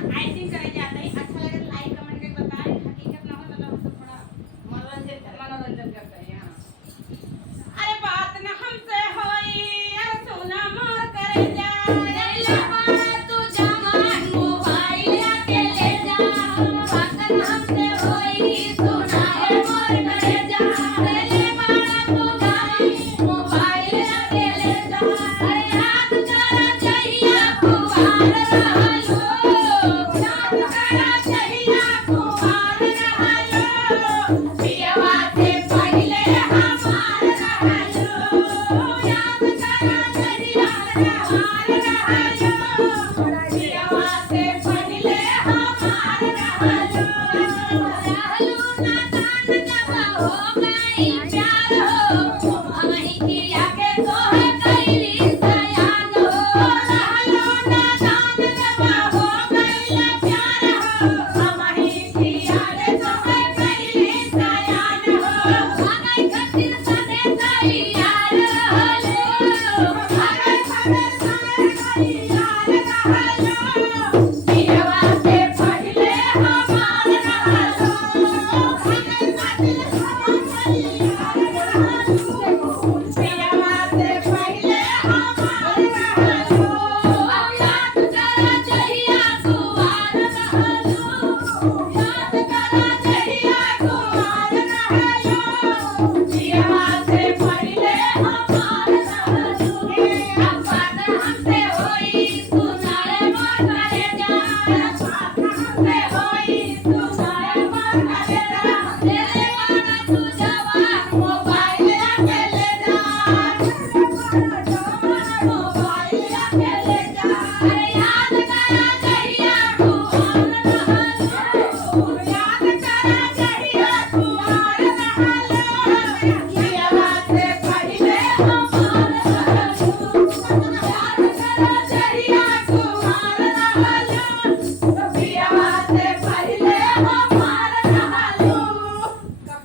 ऐसे करायचे आता अच्छा लगे लाइक कमेंट करके बताएं हकीकत ना हो मतलब हम तो थोड़ा मनोरंजन करते हैं हाँ अरे बात ना हमसे होई अरे सोना मोर करे जा ले बड़ा तू जवान मोबाइल के ले जा बात ना हमसे होई सोना मोर करे जा ले बड़ा तू जवान मोबाइल के ले जा अरे याद करा चाहिए कुमार रहलो याद करा चाहिए कुमार रहलो पियवा से पहले हमार रहलो याद करा चाहिए कुमार रहलो पियवा से